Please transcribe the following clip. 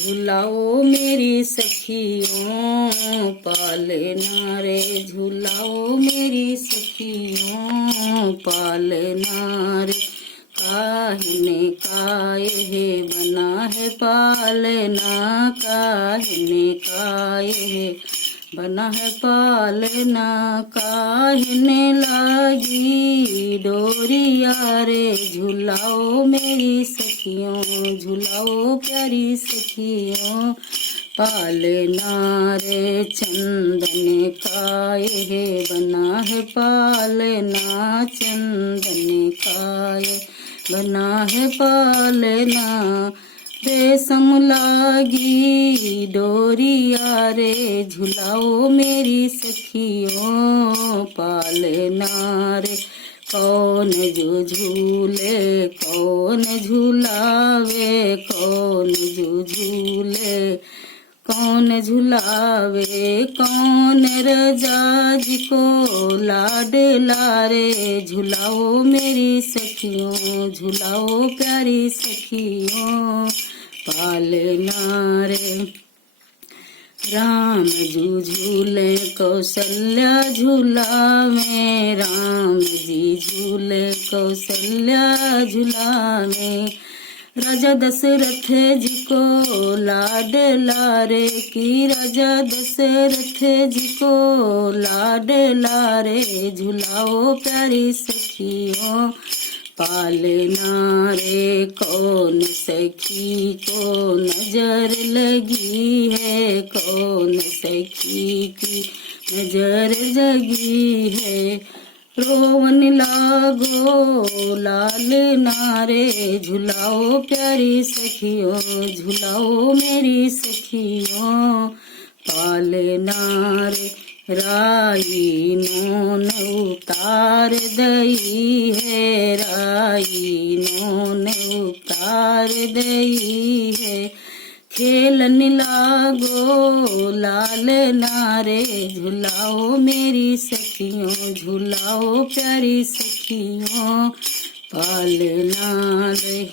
झुलाओ मेरी सखियों पालना रे, झुलाओ मेरी सखियों पालना रे। काहने काहे बना है पालना, काहने काहे बना है पालना। काहने लागी डोरिया रे, झुलाओ मेरी सखियों, झुलाओ प्यारी सखियों पालना रे। चंदन काहे बना है पालना, चंदन काहे बना है पालना। रेशम लागी डोरिया रे, झुलाओ मेरी सखियों पालना रे। कौन जो झूले कौन झुलावे, कौन जो झूले कौन झुलावे। कौन रजाज को लाडला रे, झुलाओ मेरी सखियों, झुलाओ प्यारी सखियों पालना रे। राम जी झूले कौशल्या झूलावे, राम जी झूले कौशल्या झूलावे। राजा दशरथ जी को लाडला रे, की राजा दशरथ जी को लाडला रे। झुलाओ प्यारी सखियों पालना रे। कौन सखी को नजर लगी है, कौन सखी की नजर जगी है। रोवन लागो लाल नारे, झुलाओ प्यारी सखियों, झुलाओ मेरी सखियों पालना रे। राई नोन उतार दई है, राई नोन उतार दई है। खेलन लागो लाल नारे, झुलाओ मेरी सखियों, झुलाओ प्यारी सखियों पालना रे।